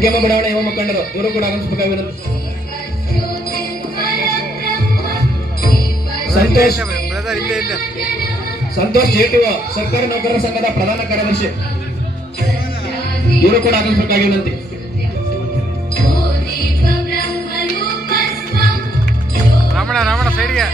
ತಗ್ಗಮ್ಮ ಬಡಾವಣೆ ಯುವ ಮುಖಂಡರು ಇವರು ಕೂಡ ಆಗಮಿಸಬೇಕಾಗಿರೋದು. ಸಂತೋಷ್ ಜೇಟುವ ಸರ್ಕಾರಿ ನೌಕರರ ಸಂಘದ ಪ್ರಧಾನ ಕಾರ್ಯದರ್ಶಿ ಇವರು ಕೂಡ ಆಗಮಿಸಬೇಕಾಗಿರುವಂತೆ. ರಮಣ ಸೈಡ್ಗೆ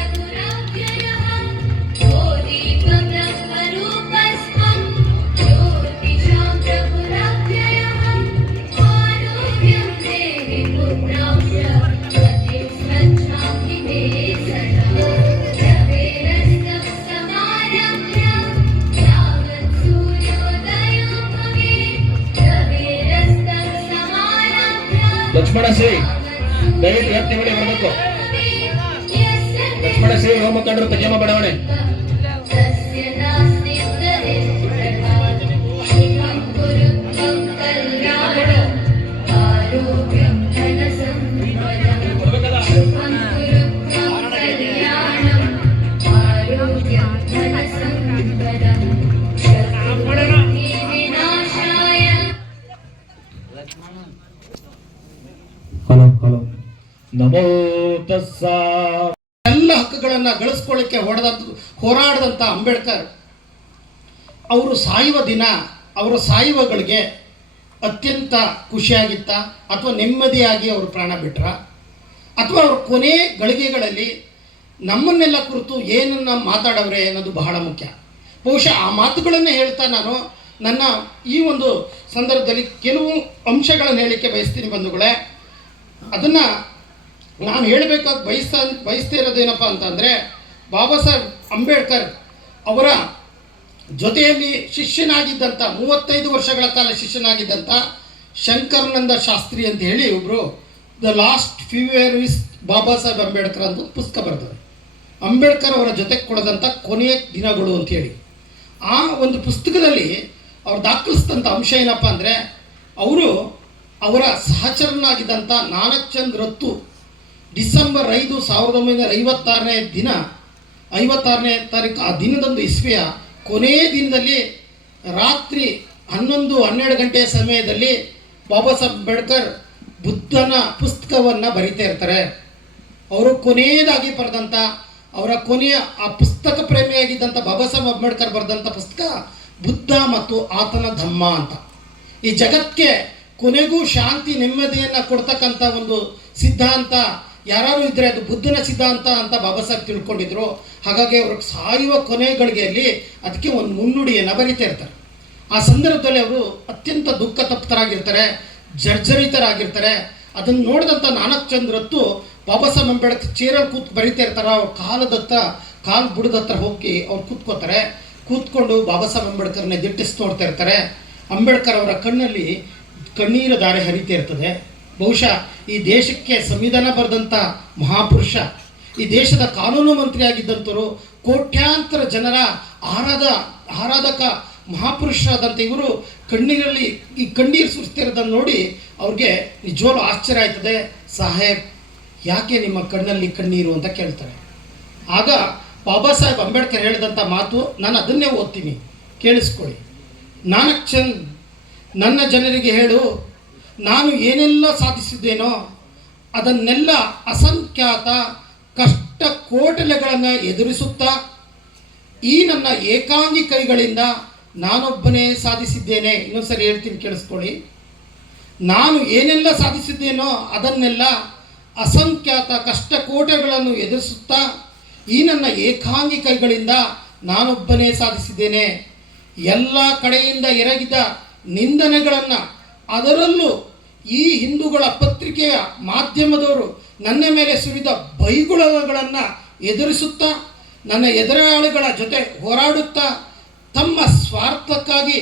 ಲಕ್ಷ್ಮಣ ಶ್ರೀ ದಯವಿಟ್ಟು ಯತ್ನಗಳು ಬರಬೇಕು. ಲಕ್ಷ್ಮಣ ಶ್ರೀ ಯುವ ಮುಖಂಡರು ತಗ್ಗಮ್ಮ ಬಡಾವಣೆ. ಹಲೋ ನಮೋ ತಸ್ಸ. ಎಲ್ಲ ಹಕ್ಕುಗಳನ್ನ ಗಳಿಸ್ಕೊಳ್ಳಿಕ್ಕೆ ಹೋರಾಡದಂತ ಅಂಬೇಡ್ಕರ್ ಅವರು ಸಾಯುವ ದಿನ, ಅವರ ಸಾಯುವಗಳಿಗೆ ಅತ್ಯಂತ ಖುಷಿಯಾಗಿತ್ತ ಅಥವಾ ನೆಮ್ಮದಿಯಾಗಿ ಅವರು ಪ್ರಾಣ ಬಿಟ್ರ, ಅಥವಾ ಅವ್ರ ಕೊನೆ ಗಳಿಗೆಗಳಲ್ಲಿ ನಮ್ಮನ್ನೆಲ್ಲ ಕುರಿತು ಏನನ್ನ ಮಾತಾಡವ್ರೆ ಅನ್ನೋದು ಬಹಳ ಮುಖ್ಯ. ಬಹುಶಃ ಆ ಮಾತುಗಳನ್ನೇ ಹೇಳ್ತಾ ನಾನು ನನ್ನ ಈ ಒಂದು ಸಂದರ್ಭದಲ್ಲಿ ಕೆಲವು ಅಂಶಗಳನ್ನು ಹೇಳಲಿಕ್ಕೆ ಬಯಸ್ತೀನಿ ಬಂಧುಗಳೇ. ಅದನ್ನು ನಾನು ಹೇಳಬೇಕಾದ ಬಯಸ್ತಾ ಇರೋದೇನಪ್ಪ ಅಂತಂದರೆ, ಬಾಬಾ ಸಾಹೇಬ್ ಅಂಬೇಡ್ಕರ್ ಅವರ ಜೊತೆಯಲ್ಲಿ ಶಿಷ್ಯನಾಗಿದ್ದಂಥ 35 ವರ್ಷಗಳ ಕಾಲ ಶಿಷ್ಯನಾಗಿದ್ದಂಥ ಶಂಕರಾನಂದ ಶಾಸ್ತ್ರಿ ಅಂತ ಹೇಳಿ ಒಬ್ಬರು the last few year ವಿಸ್ Baba Saheb Ambedkar ಅಂತ ಪುಸ್ತಕ ಬರ್ತಾರೆ. ಅಂಬೇಡ್ಕರ್ ಅವರ ಜೊತೆಗೆ ಕೊಡದಂಥ ಕೊನೆಯ ದಿನಗಳು ಅಂಥೇಳಿ ಆ ಒಂದು ಪುಸ್ತಕದಲ್ಲಿ ಅವ್ರು ದಾಖಲಿಸಿದಂಥ ಅಂಶ ಏನಪ್ಪ ಅಂದರೆ, ಅವರು ಅವರ ಸಹಚರನಾಗಿದ್ದಂಥ ನಾನಕ್ ಚಂದ್ ರತ್ತು ಡಿಸೆಂಬರ್ 5, 1956ನೇ ದಿನ 56ನೇ ತಾರೀಕು ಆ ದಿನದಂದು ಇಸ್ವಿಯ ಕೊನೆಯ ದಿನದಲ್ಲಿ ರಾತ್ರಿ 11-12 ಗಂಟೆಯ ಸಮಯದಲ್ಲಿ ಬಾಬಾ ಸಾಹೇಬ್ ಅಂಬೇಡ್ಕರ್ ಬುದ್ಧನ ಪುಸ್ತಕವನ್ನು ಬರೀತಾ ಇರ್ತಾರೆ. ಅವರು ಕೊನೆಯದಾಗಿ ಬರೆದಂಥ ಅವರ ಕೊನೆಯ ಆ ಪುಸ್ತಕ ಪ್ರೇಮಿಯಾಗಿದ್ದಂಥ ಬಾಬಾ ಸಾಹೇಬ್ ಅಂಬೇಡ್ಕರ್ ಬರೆದಂಥ ಪುಸ್ತಕ ಬುದ್ಧ ಮತ್ತು ಆತನ ಧಮ್ಮ ಅಂತ. ಈ ಜಗತ್ತಿಗೆ ಕೊನೆಗೂ ಶಾಂತಿ ನೆಮ್ಮದಿಯನ್ನು ಕೊಡ್ತಕ್ಕಂಥ ಒಂದು ಸಿದ್ಧಾಂತ ಯಾರು ಇದ್ದರೆ ಅದು ಬುದ್ಧನ ಸಿದ್ಧಾಂತ ಅಂತ ಬಾಬಾ ಸಾಹೇಬ್ ತಿಳ್ಕೊಂಡಿದ್ರು. ಹಾಗಾಗಿ ಅವರು ಸಾಯುವ ಕೊನೆ ಗಳಿಗೆಯಲ್ಲಿ ಅದಕ್ಕೆ ಒಂದು ಮುನ್ನುಡಿಯನ್ನು ಬರೀತಾ ಇರ್ತಾರೆ. ಆ ಸಂದರ್ಭದಲ್ಲಿ ಅವರು ಅತ್ಯಂತ ದುಃಖ ತಪ್ತರಾಗಿರ್ತಾರೆ, ಜರ್ಜರಿತರಾಗಿರ್ತಾರೆ. ಅದನ್ನು ನೋಡಿದಂಥ ನಾನಕ್ ಚಂದ್ ರತ್ತು ಬಾಬಾ ಸಾಹೇಬ್ ಅಂಬೇಡ್ಕರ್ ಚೇರಲ್ಲಿ ಕೂತ್ ಬರೀತಾ ಇರ್ತಾರೆ. ಅವ್ರ ಕಾಲು ಬುಡದತ್ರ ಹೋಗಿ ಅವ್ರು ಕೂತ್ಕೊಂಡು ಬಾಬಾ ಸಾಹೇಬ್ ಅಂಬೇಡ್ಕರ್ನ ದಿಟ್ಟಿಸಿ ನೋಡ್ತಾ ಇರ್ತಾರೆ. ಅಂಬೇಡ್ಕರ್ ಅವರ ಕಣ್ಣಲ್ಲಿ ಕಣ್ಣೀರ ಧಾರೆ ಹರಿತಾ ಇರ್ತದೆ. ಬಹುಶಃ ಈ ದೇಶಕ್ಕೆ ಸಂವಿಧಾನ ಬರೆದಂಥ ಮಹಾಪುರುಷ, ಈ ದೇಶದ ಕಾನೂನು ಮಂತ್ರಿ ಆಗಿದ್ದಂಥವರು, ಕೋಟ್ಯಾಂತರ ಜನರ ಆರಾಧಕ ಮಹಾಪುರುಷರಾದಂಥ ಇವರು ಕಣ್ಣೀರಲ್ಲಿ ಈ ಕಣ್ಣೀರು ಸುರಿಸ್ತಿರೋದನ್ನು ನೋಡಿ ಅವ್ರಿಗೆ ನಿಜವಾಗ್ಲೂ ಆಶ್ಚರ್ಯ ಆಯ್ತದೆ. ಸಾಹೇಬ್, ಯಾಕೆ ನಿಮ್ಮ ಕಣ್ಣಲ್ಲಿ ಕಣ್ಣೀರು ಅಂತ ಕೇಳ್ತಾರೆ. ಆಗ ಬಾಬಾ ಸಾಹೇಬ್ ಅಂಬೇಡ್ಕರ್ ಹೇಳಿದಂಥ ಮಾತು, ನಾನು ಅದನ್ನೇ ಓದ್ತೀನಿ, ಕೇಳಿಸ್ಕೊಳ್ಳಿ. ನಾನಕ್ ಚಂದ್, ನನ್ನ ಜನರಿಗೆ ಹೇಳು, ನಾನು ಏನೆಲ್ಲ ಸಾಧಿಸಿದ್ದೇನೋ ಅದನ್ನೆಲ್ಲ ಅಸಂಖ್ಯಾತ ಕಷ್ಟ ಕೋಟಲೆಗಳನ್ನು ಎದುರಿಸುತ್ತಾ ಈ ನನ್ನ ಏಕಾಂಗಿ ಕೈಗಳಿಂದ ನಾನೊಬ್ಬನೇ ಸಾಧಿಸಿದ್ದೇನೆ. ಇನ್ನೊಂದ್ಸರಿ ಹೇಳ್ತೀನಿ, ಕೇಳಿಸ್ಕೊಳ್ಳಿ. ನಾನು ಏನೆಲ್ಲ ಸಾಧಿಸಿದ್ದೇನೋ ಅದನ್ನೆಲ್ಲ ಅಸಂಖ್ಯಾತ ಕಷ್ಟ ಕೋಟೆಗಳನ್ನು ಎದುರಿಸುತ್ತಾ ಈ ನನ್ನ ಏಕಾಂಗಿ ಕೈಗಳಿಂದ ನಾನೊಬ್ಬನೇ ಸಾಧಿಸಿದ್ದೇನೆ. ಎಲ್ಲ ಕಡೆಯಿಂದ ಎರಗಿದ ನಿಂದನೆಗಳನ್ನು, ಅದರಲ್ಲೂ ಈ ಹಿಂದೂಗಳ ಪತ್ರಿಕೆಯ ಮಾಧ್ಯಮದವರು ನನ್ನ ಮೇಲೆ ಸುರಿದ ಬೈಗುಳಗಳನ್ನು ಎದುರಿಸುತ್ತಾ ನನ್ನ ಎದುರಾಳಿಗಳ ಜೊತೆ ಹೋರಾಡುತ್ತಾ ತಮ್ಮ ಸ್ವಾರ್ಥಕ್ಕಾಗಿ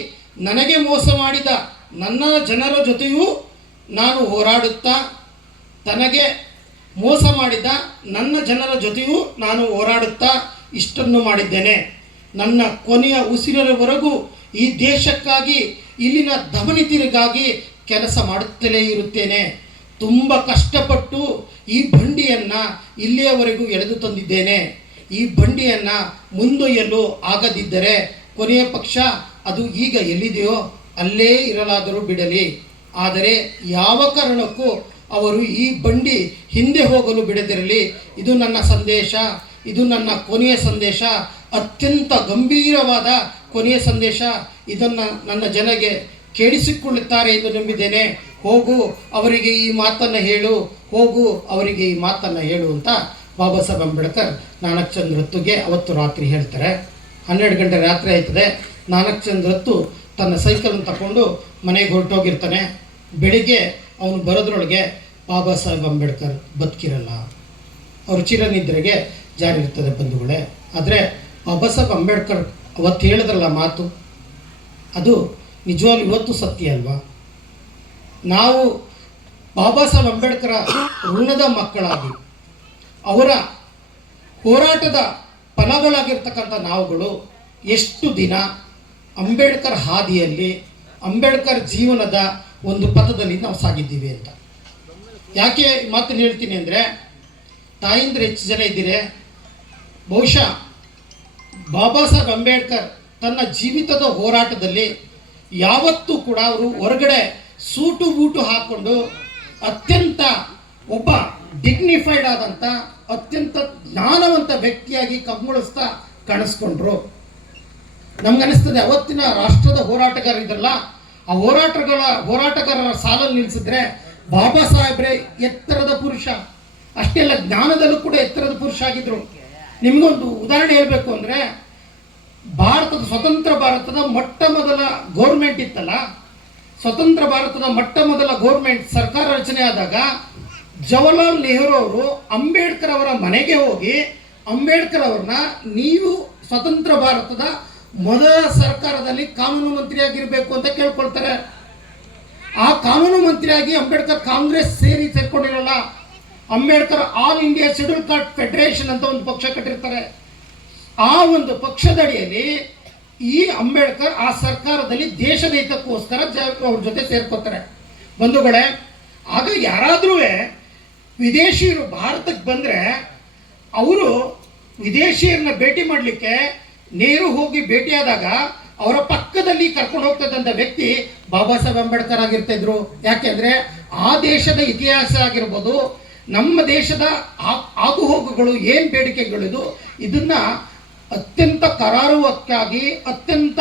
ನನಗೆ ಮೋಸ ಮಾಡಿದ ನನ್ನ ಜನರ ಜೊತೆಯೂ ನಾನು ಹೋರಾಡುತ್ತಾ, ತನಗೆ ಮೋಸ ಮಾಡಿದ ನನ್ನ ಜನರ ಜೊತೆಯೂ ನಾನು ಹೋರಾಡುತ್ತಾ ಇಷ್ಟನ್ನು ಮಾಡಿದ್ದೇನೆ. ನನ್ನ ಕೊನೆಯ ಉಸಿರವರೆಗೂ ಈ ದೇಶಕ್ಕಾಗಿ, ಇಲ್ಲಿನ ದಮನಿತರಿಗಾಗಿ ಕೆಲಸ ಮಾಡುತ್ತಲೇ ಇರುತ್ತೇನೆ. ತುಂಬ ಕಷ್ಟಪಟ್ಟು ಈ ಬಂಡಿಯನ್ನು ಇಲ್ಲಿಯವರೆಗೂ ಎಳೆದು ತಂದಿದ್ದೇನೆ. ಈ ಬಂಡಿಯನ್ನು ಮುಂದೊಯ್ಯಲು ಆಗದಿದ್ದರೆ ಕೊನೆಯ ಪಕ್ಷ ಅದು ಈಗ ಎಲ್ಲಿದೆಯೋ ಅಲ್ಲೇ ಇರಲಾದರೂ ಬಿಡಲಿ. ಆದರೆ ಯಾವ ಕಾರಣಕ್ಕೂ ಅವರು ಈ ಬಂಡಿ ಹಿಂದೆ ಹೋಗಲು ಬಿಡದಿರಲಿ. ಇದು ನನ್ನ ಸಂದೇಶ, ಇದು ನನ್ನ ಕೊನೆಯ ಸಂದೇಶ, ಅತ್ಯಂತ ಗಂಭೀರವಾದ ಕೊನೆಯ ಸಂದೇಶ. ಇದನ್ನು ನನ್ನ ಜನಗೆ ಕೇಳಿಸಿಕೊಳ್ಳುತ್ತಾರೆ ಎಂದು ನಂಬಿದ್ದೇನೆ. ಹೋಗು ಅವರಿಗೆ ಈ ಮಾತನ್ನು ಹೇಳು, ಹೋಗು ಅವರಿಗೆ ಈ ಮಾತನ್ನು ಹೇಳು ಅಂತ ಬಾಬಾ ಸಾಹೇಬ್ ಅಂಬೇಡ್ಕರ್ ನಾನಕ್ ಚಂದ್ ರತ್ತುಗೆ ಅವತ್ತು ರಾತ್ರಿ ಹೇಳ್ತಾರೆ. 12 ಗಂಟೆ ರಾತ್ರಿ ಆಯ್ತದೆ. ನಾನಕ್ ಚಂದ್ ರತ್ತು ತನ್ನ ಸೈಕಲನ್ನು ತಗೊಂಡು ಮನೆಗೆ ಹೊರಟೋಗಿರ್ತಾನೆ. ಬೆಳಿಗ್ಗೆ ಅವನು ಬರೋದ್ರೊಳಗೆ ಬಾಬಾ ಸಾಹೇಬ್ ಅಂಬೇಡ್ಕರ್ ಬದುಕಿರಲ್ಲ, ಅವ್ರ ಚಿರನಿದ್ರೆಗೆ ಜಾರಿ ಇರ್ತದೆ ಬಂಧುಗಳೇ. ಆದರೆ ಬಾಬಾ ಸಾಹೇಬ್ ಅಂಬೇಡ್ಕರ್ ಅವತ್ತು ಹೇಳಿದ್ರಲ್ಲ ಮಾತು, ಅದು ನಿಜವಾಗ್ಲೂ ಇವತ್ತು ಸತ್ಯ ಅಲ್ವಾ? ನಾವು ಬಾಬಾ ಸಾಹೇಬ್ ಅಂಬೇಡ್ಕರ ಋಣದ ಮಕ್ಕಳಾಗಿ ಅವರ ಹೋರಾಟದ ಫಲಗಳಾಗಿರ್ತಕ್ಕಂಥ ನಾವುಗಳು ಎಷ್ಟು ದಿನ ಅಂಬೇಡ್ಕರ್ ಹಾದಿಯಲ್ಲಿ, ಅಂಬೇಡ್ಕರ್ ಜೀವನದ ಒಂದು ಪಥದಲ್ಲಿ ನಾವು ಸಾಗಿದ್ದೀವಿ ಅಂತ. ಯಾಕೆ ಮಾತನ್ನು ಹೇಳ್ತೀನಿ ಅಂದರೆ, ತಾಯಿಂದ್ರೆ ಹೆಚ್ಚು ಜನ ಇದ್ದೀರಿ. ಬಹುಶಃ ಬಾಬಾ ಸಾಹೇಬ್ ಅಂಬೇಡ್ಕರ್ ತನ್ನ ಜೀವಿತದ ಹೋರಾಟದಲ್ಲಿ ಯಾವತ್ತೂ ಕೂಡ ಅವರು ಹೊರಗಡೆ ಸೂಟು ಬೂಟು ಹಾಕ್ಕೊಂಡು ಅತ್ಯಂತ ಒಬ್ಬ ಡಿಗ್ನಿಫೈಡ್ ಆದಂಥ ಅತ್ಯಂತ ಜ್ಞಾನವಂತ ವ್ಯಕ್ತಿಯಾಗಿ ಕಮ್ಮಳಿಸ್ತಾ ಕಾಣಿಸ್ಕೊಂಡ್ರು. ನಮ್ಗನಿಸ್ತದೆ ಅವತ್ತಿನ ರಾಷ್ಟ್ರದ ಹೋರಾಟಗಾರ ಇದ್ರಲ್ಲ, ಆ ಹೋರಾಟಗಾರರ ಸಾಲಲ್ಲಿ ನಿಲ್ಲಿಸಿದ್ರೆ ಬಾಬಾ ಸಾಹೇಬ್ರೆ ಎತ್ತರದ ಪುರುಷ, ಅಷ್ಟೆಲ್ಲ ಜ್ಞಾನದಲ್ಲೂ ಕೂಡ ಎತ್ತರದ ಪುರುಷ ಆಗಿದ್ರು. ನಿಮಗೊಂದು ಉದಾಹರಣೆ ಹೇಳಬೇಕು ಅಂದರೆ, ಸ್ವತಂತ್ರ ಭಾರತದ ಮೊಟ್ಟ ಮೊದಲ ಗೌರ್ಮೆಂಟ್ ಇತ್ತಲ್ಲ, ಸ್ವತಂತ್ರ ಭಾರತದ ಮೊಟ್ಟ ಮೊದಲ ಗೌರ್ಮೆಂಟ್ ಸರ್ಕಾರ ರಚನೆ ಆದಾಗ ಜವಾಹರ್ಲಾಲ್ ನೆಹರು ಅವರು ಅಂಬೇಡ್ಕರ್ ಅವರ ಮನೆಗೆ ಹೋಗಿ ಅಂಬೇಡ್ಕರ್ ಅವ್ರನ್ನ ನೀವು ಸ್ವತಂತ್ರ ಭಾರತದ ಮೊದಲ ಸರ್ಕಾರದಲ್ಲಿ ಕಾನೂನು ಮಂತ್ರಿಯಾಗಿರಬೇಕು ಅಂತ ಕೇಳ್ಕೊಳ್ತಾರೆ. ಆ ಕಾನೂನು ಮಂತ್ರಿಯಾಗಿ ಅಂಬೇಡ್ಕರ್ ಕಾಂಗ್ರೆಸ್ ಸೇರ್ಕೊಂಡಿರಲ್ಲ. Ambedkar All India Schedule Caste Federation ಅಂತ ಒಂದು ಪಕ್ಷ ಕಟ್ಟಿರ್ತಾರೆ. ಆ ಒಂದು ಪಕ್ಷದಡಿಯಲ್ಲಿ ಈ ಅಂಬೇಡ್ಕರ್ ಆ ಸರ್ಕಾರದಲ್ಲಿ ದೇಶದ ಹಿತಕ್ಕೋಸ್ಕರ ಅವ್ರ ಜೊತೆ ಸೇರ್ಕೋತಾರೆ. ಬಂಧುಗಳೇ, ಆಗ ಯಾರಾದರೂ ವಿದೇಶಿಯರು ಭಾರತಕ್ಕೆ ಬಂದರೆ ಅವರು ವಿದೇಶಿಯರನ್ನ ಭೇಟಿ ಮಾಡಲಿಕ್ಕೆ ನೇರು ಹೋಗಿ ಭೇಟಿಯಾದಾಗ ಅವರ ಪಕ್ಕದಲ್ಲಿ ಕರ್ಕೊಂಡು ಹೋಗ್ತದಂಥ ವ್ಯಕ್ತಿ ಬಾಬಾ ಸಾಹೇಬ್ ಅಂಬೇಡ್ಕರ್ ಆಗಿರ್ತಿದ್ರು. ಯಾಕೆಂದರೆ ಆ ದೇಶದ ಇತಿಹಾಸ ಆಗಿರ್ಬೋದು, ನಮ್ಮ ದೇಶದ ಆಗುಹೋಗುಗಳು ಏನು ಬೇಡಿಕೆಗಳಿದು, ಇದನ್ನು ಅತ್ಯಂತ ಕರಾರುವಕ್ಕಾಗಿ ಅತ್ಯಂತ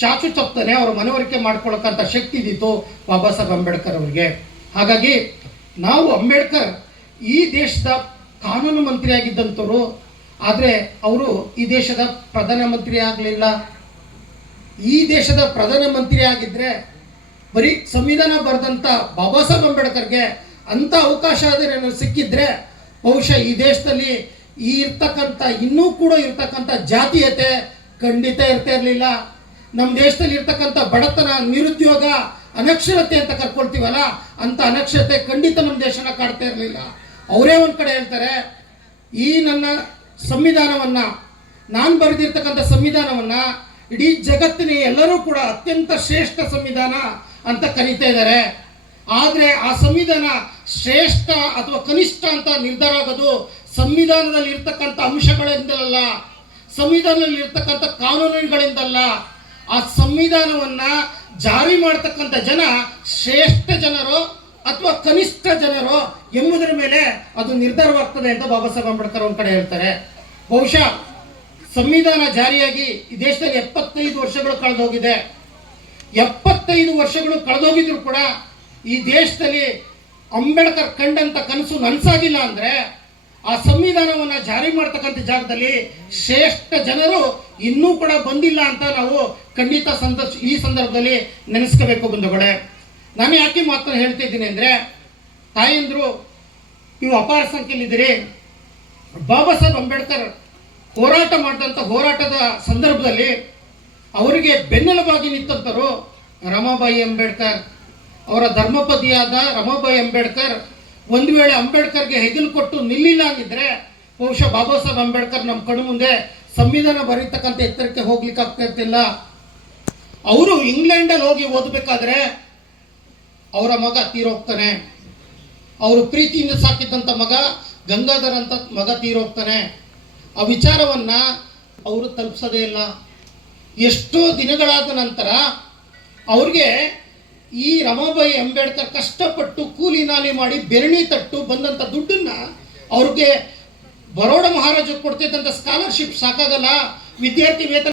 ಚಾಚು ಚಪ್ತನೆ ಅವರ ಮನವರಿಕೆ ಮಾಡ್ಕೊಳ್ಳೋಕ್ಕಂಥ ಶಕ್ತಿ ಇದ್ದಿತ್ತು ಬಾಬಾ ಸಾಹೇಬ್ ಅಂಬೇಡ್ಕರ್ ಅವರಿಗೆ. ಹಾಗಾಗಿ ನಾವು ಅಂಬೇಡ್ಕರ್ ಈ ದೇಶದ ಕಾನೂನು ಮಂತ್ರಿ ಆಗಿದ್ದಂಥವ್ರು, ಆದರೆ ಅವರು ಈ ದೇಶದ ಪ್ರಧಾನಮಂತ್ರಿ ಆಗಲಿಲ್ಲ. ಈ ದೇಶದ ಪ್ರಧಾನಮಂತ್ರಿ ಆಗಿದ್ದರೆ ಬರೀ ಸಂವಿಧಾನ ಬರೆದಂಥ ಬಾಬಾ ಸಾಹೇಬ್ ಅಂಬೇಡ್ಕರ್ಗೆ ಅಂಥ ಅವಕಾಶ ಆದರೆ ಸಿಕ್ಕಿದ್ರೆ ಬಹುಶಃ ಈ ದೇಶದಲ್ಲಿ ಈ ಇನ್ನೂ ಕೂಡ ಇರ್ತಕ್ಕಂಥ ಜಾತೀಯತೆ ಖಂಡಿತ ಇರ್ತಾ ಇರಲಿಲ್ಲ. ನಮ್ಮ ದೇಶದಲ್ಲಿ ಇರ್ತಕ್ಕಂಥ ಬಡತನ, ನಿರುದ್ಯೋಗ, ಅನಕ್ಷರತೆ ಅಂತ ಕರ್ಕೊಳ್ತೀವಲ್ಲ, ಅಂಥ ಅನಕ್ಷರತೆ ಖಂಡಿತ ನಮ್ಮ ದೇಶನ ಕಾಡ್ತಾ ಇರಲಿಲ್ಲ. ಅವರೇ ಒಂದು ಕಡೆ ಹೇಳ್ತಾರೆ, ಈ ನನ್ನ ಸಂವಿಧಾನವನ್ನು, ನಾನು ಬರೆದಿರ್ತಕ್ಕಂಥ ಸಂವಿಧಾನವನ್ನು ಇಡೀ ಜಗತ್ತಿನ ಎಲ್ಲರೂ ಕೂಡ ಅತ್ಯಂತ ಶ್ರೇಷ್ಠ ಸಂವಿಧಾನ ಅಂತ ಕರೀತಾ ಇದ್ದಾರೆ. ಆದರೆ ಆ ಸಂವಿಧಾನ ಶ್ರೇಷ್ಠ ಅಥವಾ ಕನಿಷ್ಠ ಅಂತ ನಿರ್ಧಾರ ಆಗೋದು ಸಂವಿಧಾನದಲ್ಲಿ ಇರ್ತಕ್ಕಂಥ ಅಂಶಗಳಿಂದಲ್ಲ, ಸಂವಿಧಾನದಲ್ಲಿ ಇರ್ತಕ್ಕಂಥ ಕಾನೂನುಗಳಿಂದಲ್ಲ. ಆ ಸಂವಿಧಾನವನ್ನು ಜಾರಿ ಮಾಡ್ತಕ್ಕಂಥ ಜನ ಶ್ರೇಷ್ಠ ಜನರು ಅಥವಾ ಕನಿಷ್ಠ ಜನರು ಎಂಬುದರ ಮೇಲೆ ಅದು ನಿರ್ಧಾರವಾಗ್ತದೆ ಅಂತ ಬಾಬಾ ಸಾಹೇಬ್ ಅಂಬೇಡ್ಕರ್ ಒಂದು ಕಡೆ ಹೇಳ್ತಾರೆ. ಬಹುಶಃ ಸಂವಿಧಾನ ಜಾರಿಯಾಗಿ ಈ ದೇಶದಲ್ಲಿ 75 ವರ್ಷಗಳು ಕಳೆದೋಗಿದೆ. 75 ವರ್ಷಗಳು ಕಳೆದೋಗಿದ್ರು ಕೂಡ ಈ ದೇಶದಲ್ಲಿ ಅಂಬೇಡ್ಕರ್ ಕಂಡಂಥ ಕನಸು ನನಸಾಗಿಲ್ಲ ಅಂದರೆ ಆ ಸಂವಿಧಾನವನ್ನು ಜಾರಿ ಮಾಡ್ತಕ್ಕಂಥ ಜಾಗದಲ್ಲಿ ಶ್ರೇಷ್ಠ ಜನರು ಇನ್ನೂ ಕೂಡ ಬಂದಿಲ್ಲ ಅಂತ ನಾವು ಖಂಡಿತ ಈ ಸಂದರ್ಭದಲ್ಲಿ ನೆನೆಸ್ಕೋಬೇಕು ಬಂಧುಗಳೇ. ನಾನು ಯಾಕೆ ಮಾತನ್ನು ಹೇಳ್ತಾ ಇದ್ದೀನಿ ಅಂದರೆ, ತಾಯಂದರು ನೀವು ಅಪಾರ ಸಂಖ್ಯೆಯಲ್ಲಿದ್ದೀರಿ. ಬಾಬಾ ಸಾಹೇಬ್ ಅಂಬೇಡ್ಕರ್ ಹೋರಾಟ ಮಾಡಿದಂಥ ಹೋರಾಟದ ಸಂದರ್ಭದಲ್ಲಿ ಅವರಿಗೆ ಬೆನ್ನೆಲುಬಾಗಿ ನಿಂತಂಥರು ರಮಾಬಾಯಿ ಅಂಬೇಡ್ಕರ್. ಅವರ ಧರ್ಮಪದಿಯಾದ ರಮಾಬಾಯಿ ಅಂಬೇಡ್ಕರ್ ಒಂದು ವೇಳೆ ಅಂಬೇಡ್ಕರ್ಗೆ ಹೆಗಲು ಕೊಟ್ಟು ನಿಲ್ಲಿಲ್ಲ ಅಂದಿದ್ರೆ ಬಹುಶಃ ಬಾಬಾ ಸಾಹೇಬ್ ಅಂಬೇಡ್ಕರ್ ನಮ್ಮ ಕಣ್ಣು ಮುಂದೆ ಸಂವಿಧಾನ ಬರೀತಕ್ಕಂಥ ಎತ್ತರಕ್ಕೆ ಹೋಗ್ಲಿಕ್ಕೆ ಆಗ್ತಾ ಇರ್ತಿಲ್ಲ. ಅವರು ಇಂಗ್ಲೆಂಡಲ್ಲಿ ಹೋಗಿ ಓದಬೇಕಾದ್ರೆ ಅವರ ಮಗ ತೀರೋಗ್ತಾನೆ. ಅವರು ಪ್ರೀತಿಯಿಂದ ಸಾಕಿದ್ದಂಥ ಮಗ ಗಂಗಾಧರ್ ಅಂತ ಮಗ ತೀರೋಗ್ತಾನೆ. ಆ ವಿಚಾರವನ್ನು ಅವರು ತಲುಪಿಸೋದೇ ಇಲ್ಲ. ಎಷ್ಟೋ ದಿನಗಳಾದ ನಂತರ ಅವ್ರಿಗೆ ಈ ರಮಾಬಾಯಿ ಅಂಬೇಡ್ಕರ್ ಕಷ್ಟಪಟ್ಟು ಕೂಲಿ ನಾಲಿ ಮಾಡಿ ಬೆರಣಿ ತಟ್ಟು ಬಂದಂಥ ದುಡ್ಡನ್ನ ಅವ್ರಿಗೆ ಬರೋಡ ಮಹಾರಾಜ ಕೊಡ್ತಿದ್ದಂಥ ಸ್ಕಾಲರ್ಶಿಪ್ ಸಾಕಾಗಲ್ಲ, ವಿದ್ಯಾರ್ಥಿ ವೇತನ